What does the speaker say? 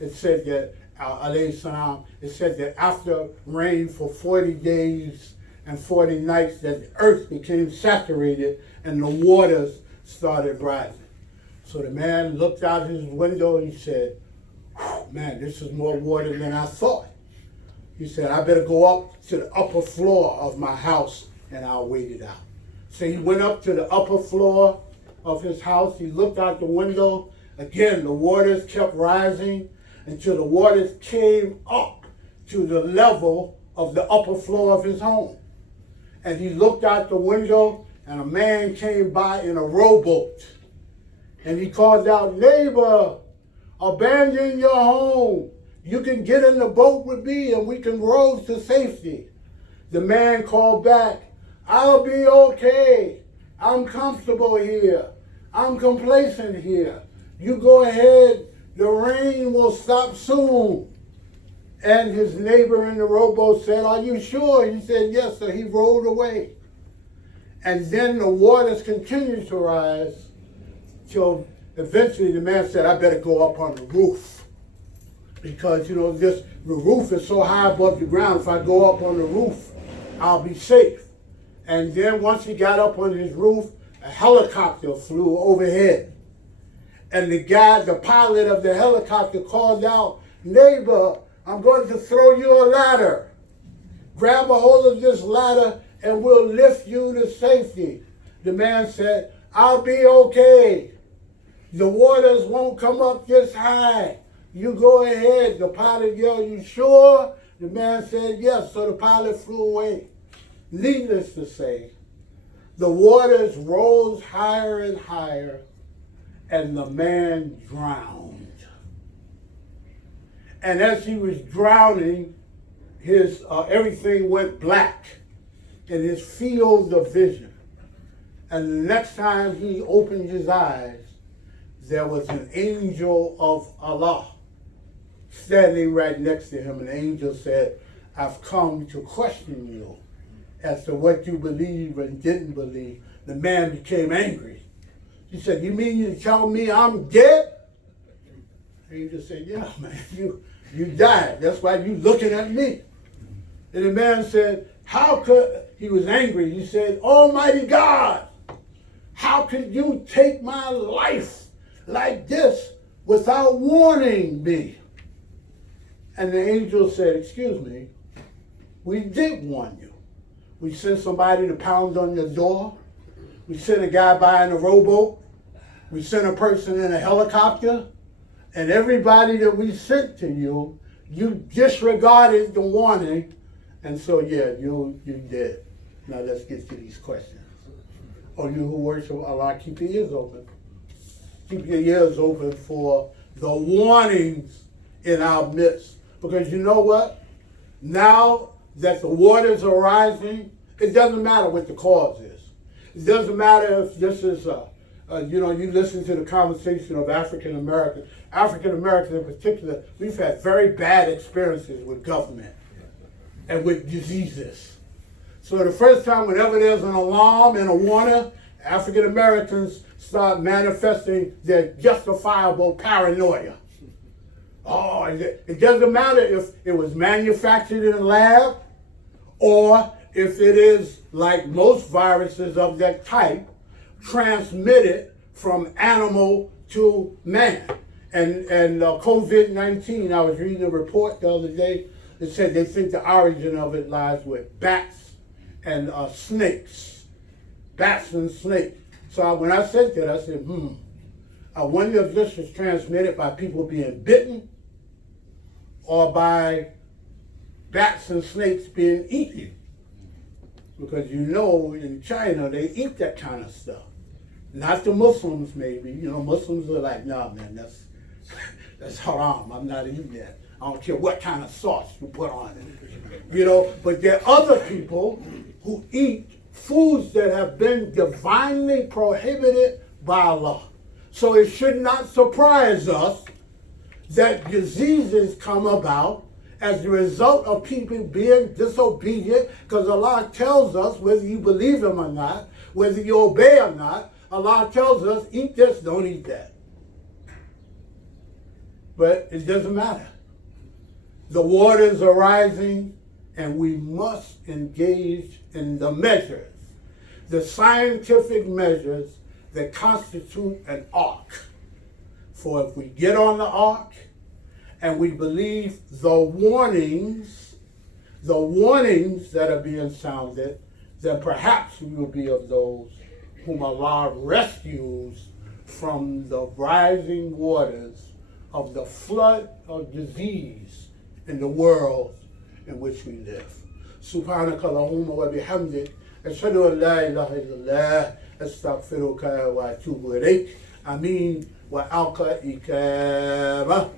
it said that, alayhi salam, it said that after rain for 40 days and 40 nights, that the earth became saturated and the waters started rising. So the man looked out his window and he said, man, this is more water than I thought. He said, I better go up to the upper floor of my house and I'll wait it out. So he went up to the upper floor of his house. He looked out the window. Again, the waters kept rising until the waters came up to the level of the upper floor of his home. And he looked out the window and a man came by in a rowboat. And he called out, neighbor, abandon your home. You can get in the boat with me and we can row to safety. The man called back, I'll be okay. I'm comfortable here. I'm complacent here. You go ahead. The rain will stop soon. And his neighbor in the rowboat said, are you sure? He said, yes, sir. He rowed away. And then the waters continued to rise till eventually the man said, I better go up on the roof. Because, the roof is so high above the ground. If I go up on the roof, I'll be safe. And then once he got up on his roof, a helicopter flew overhead. And the pilot of the helicopter called out, neighbor, I'm going to throw you a ladder. Grab a hold of this ladder and we'll lift you to safety. The man said, I'll be okay. The waters won't come up this high. You go ahead. The pilot yelled, you sure? The man said, yes. So the pilot flew away. Needless to say, the waters rose higher and higher, and the man drowned. And as he was drowning, his everything went black in his field of vision. And the next time he opened his eyes, there was an angel of Allah standing right next to him. And the angel said, I've come to question you as to what you believe and didn't believe. The man became angry. He said, you mean you tell me I'm dead? The angel said, yeah, man, you died. That's why you looking at me. And the man said, he was angry. He said, Almighty God, how could you take my life like this without warning me? And the angel said, excuse me, we did warn you. We sent somebody to pound on your door. We sent a guy by in a rowboat. We sent a person in a helicopter. And everybody that we sent to you, you disregarded the warning. And so, yeah, you did. Now let's get to these questions. Oh, you who worship Allah, keep your ears open. Keep your ears open for the warnings in our midst. Because you know what? Now that the waters are rising, it doesn't matter what the cause is. It doesn't matter if this is, you listen to the conversation of African Americans. African Americans in particular, we've had very bad experiences with government and with diseases. So the first time whenever there's an alarm and a warning, African Americans start manifesting their justifiable paranoia. Oh, it doesn't matter if it was manufactured in a lab or if it is, like most viruses of that type, transmitted from animal to man. And COVID-19, I was reading a report the other day that said they think the origin of it lies with bats and snakes. Bats and snakes. So when I said that, I said, I wonder if this was transmitted by people being bitten or by bats and snakes being eaten. Because in China, they eat that kind of stuff. Not the Muslims, maybe. Muslims are like, nah, man, that's haram. I'm not eating that. I don't care what kind of sauce you put on it. But there are other people who eat foods that have been divinely prohibited by Allah. So it should not surprise us that diseases come about as a result of people being disobedient, because Allah tells us, whether you believe Him or not, whether you obey or not, Allah tells us, eat this, don't eat that. But it doesn't matter. The waters are rising, and we must engage in the measures, the scientific measures that constitute an ark. For if we get on the ark and we believe the warnings that are being sounded, then perhaps we will be of those whom Allah rescues from the rising waters of the flood of disease in the world in which we live. Subhanaka Allahumma wa bihamdik, ashhadu an la ilaha illallah, astaghfiruka wa atubu ilayk. Ameen wa alqa ikama.